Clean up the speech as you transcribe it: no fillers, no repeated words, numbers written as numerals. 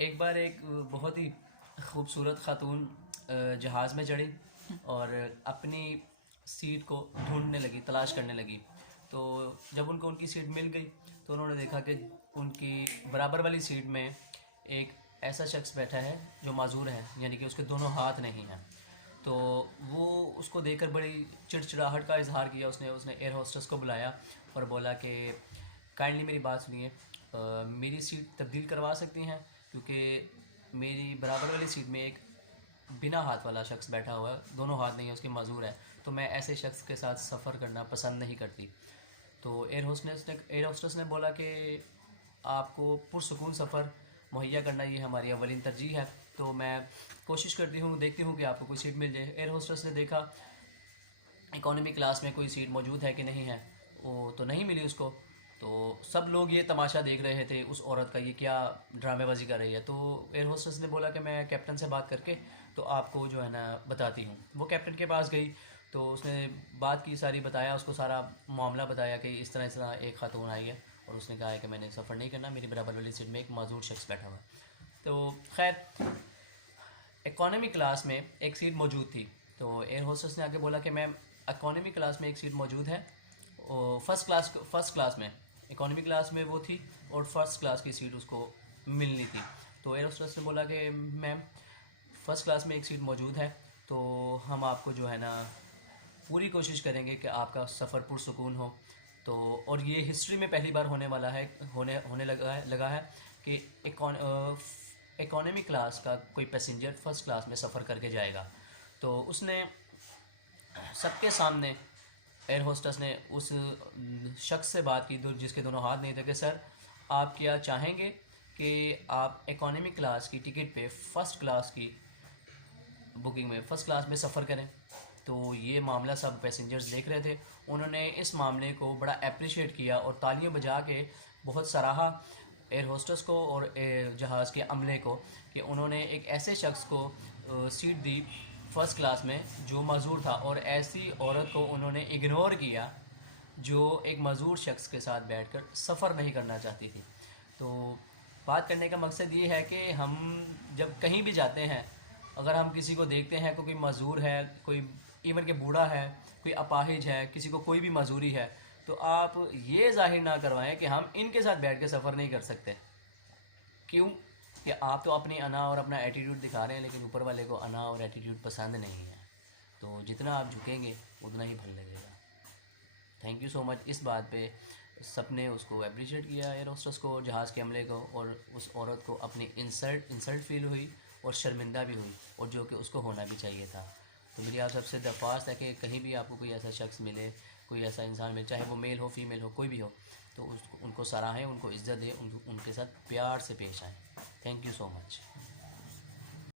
एक बार एक बहुत ही खूबसूरत खातून जहाज़ में चढ़ी और अपनी सीट को ढूंढने लगी, तलाश करने लगी। तो जब उनको उनकी सीट मिल गई तो उन्होंने देखा कि उनकी बराबर वाली सीट में एक ऐसा शख्स बैठा है जो माजूर है, यानी कि उसके दोनों हाथ नहीं हैं। तो वो उसको देखकर बड़ी चिड़चिड़ाहट का इजहार किया। उसने उसने एयर होस्टेस को बुलाया और बोला कि काइंडली मेरी बात सुनिए, मेरी सीट तब्दील करवा सकती हैं, क्योंकि मेरी बराबर वाली सीट में एक बिना हाथ वाला शख्स बैठा हुआ है, दोनों हाथ नहीं है, उसकी माजूर है। तो मैं ऐसे शख्स के साथ सफ़र करना पसंद नहीं करती। तो एयर होस्टेस ने बोला कि आपको पुरसुकून सफ़र मुहैया करना ये हमारी अवलिन तरजीह है, तो मैं कोशिश करती हूँ, देखती हूँ कि आपको कोई सीट मिल जाए। एयर होस्टेस ने देखा इकॉनमी क्लास में कोई सीट मौजूद है कि नहीं है, वो तो नहीं मिली उसको। तो सब लोग ये तमाशा देख रहे थे उस औरत का, ये क्या ड्रामेबाजी कर रही है। तो एयर होस्टेस ने बोला कि मैं कैप्टन से बात करके तो आपको जो है ना बताती हूँ। वो कैप्टन के पास गई तो उसने बात की, सारी बताया, उसको सारा मामला बताया कि इस तरह एक खातून आई है और उसने कहा है कि मैंने सफ़र नहीं करना, मेरी बराबर वाली सीट में एक माजूर शख्स बैठा हुआ है। तो खैर इकॉनमी क्लास में एक सीट मौजूद थी। तो एयर होस्टेस ने आके बोला कि मैम इकॉनमी क्लास में एक सीट मौजूद है, और फर्स्ट क्लास में, इकॉनमी क्लास में वो थी और फर्स्ट क्लास की सीट उसको मिलनी थी। तो एयर होस्टेस ने बोला कि मैम फ़र्स्ट क्लास में एक सीट मौजूद है, तो हम आपको जो है ना पूरी कोशिश करेंगे कि आपका सफ़र पुरसुकून हो। तो और ये हिस्ट्री में पहली बार होने वाला है, होने लगा है कि इकॉनमी क्लास का कोई पैसेंजर फ़र्स्ट क्लास में सफ़र करके जाएगा। तो उसने सबके सामने एयर होस्टेस ने उस शख्स से बात की जिसके दोनों हाथ नहीं थे कि सर आप क्या चाहेंगे कि आप इकॉनमी क्लास की टिकट पे फ़र्स्ट क्लास की बुकिंग में फ़र्स्ट क्लास में सफ़र करें। तो ये मामला सब पैसेंजर्स देख रहे थे। उन्होंने इस मामले को बड़ा अप्रिशिएट किया और तालियां बजा के बहुत सराहा एयर होस्टेस को और जहाज़ के अमले को कि उन्होंने एक ऐसे शख्स को सीट दी फ़र्स्ट क्लास में जो मज़दूर था, और ऐसी औरत को उन्होंने इग्नोर किया जो एक मज़दूर शख्स के साथ बैठकर सफ़र नहीं करना चाहती थी। तो बात करने का मकसद ये है कि हम जब कहीं भी जाते हैं, अगर हम किसी को देखते हैं कोई मज़दूर है, कोई इवन के बूढ़ा है, कोई अपाहिज है, किसी को कोई भी मजूरी है, तो आप ये जाहिर ना करवाएं कि हम इनके साथ बैठ के सफ़र नहीं कर सकते। क्यों? कि आप तो अपनी अना और अपना एटीट्यूड दिखा रहे हैं, लेकिन ऊपर वाले को अना और एटीट्यूड पसंद नहीं है। तो जितना आप झुकेंगे उतना ही फल लगेगा। Thank you so much. इस बात पे सब ने उसको अप्रिशिएट किया, एयर होस्टेस को, जहाज़ के अमले को, और उस औरत को अपनी इंसल्ट फील हुई और शर्मिंदा भी हुई, और जो कि उसको होना भी चाहिए था। तो मेरी आप सबसे दरख्वास्त है कि कहीं भी आपको कोई ऐसा शख्स मिले, कोई ऐसा इंसान मिले, चाहे वो मेल हो फीमेल हो, कोई भी हो, तो उनको सराहें, उनको इज़्ज़त दें, उनके साथ प्यार से पेश आएँ। Thank you so much.